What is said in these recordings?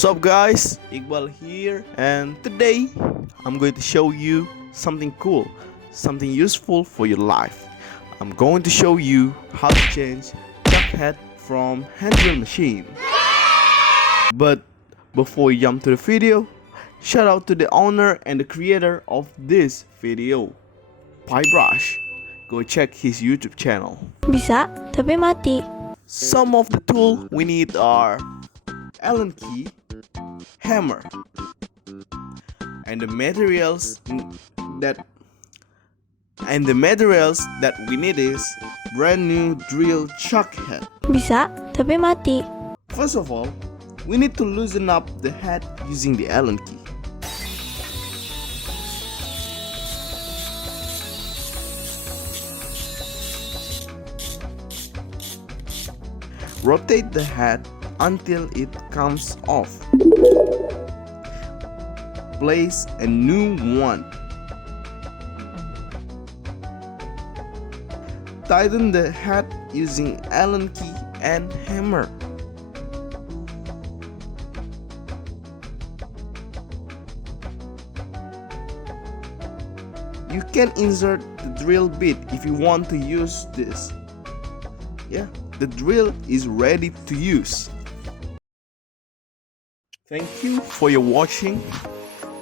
What's up guys, Iqbal here, and today I'm going to show you something cool, something useful for your life. I'm going to show you how to change chalk head from hand drill machine. But before we jump to the video, shout out to the owner and the creator of this video, Paibrush. Go check his YouTube channel. Bisa, tapi mati. Some of the tools we need are Allen key, hammer, and the materials that we need is brand new drill chalk head. Bisa, tapi mati. First of all, we need to loosen up the head using the Allen key. Rotate the head until it comes off. Place a new one. Tighten the head using Allen key and hammer. You can insert the drill bit if you want to use this. Yeah, the drill is ready to use. Thank you for your watching.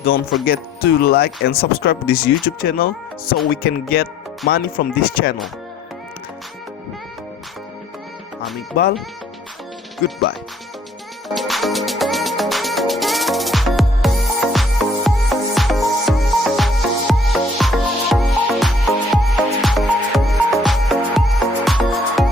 Don't forget to like and subscribe to this YouTube channel so we can get money from this channel. I'm Iqbal. Goodbye.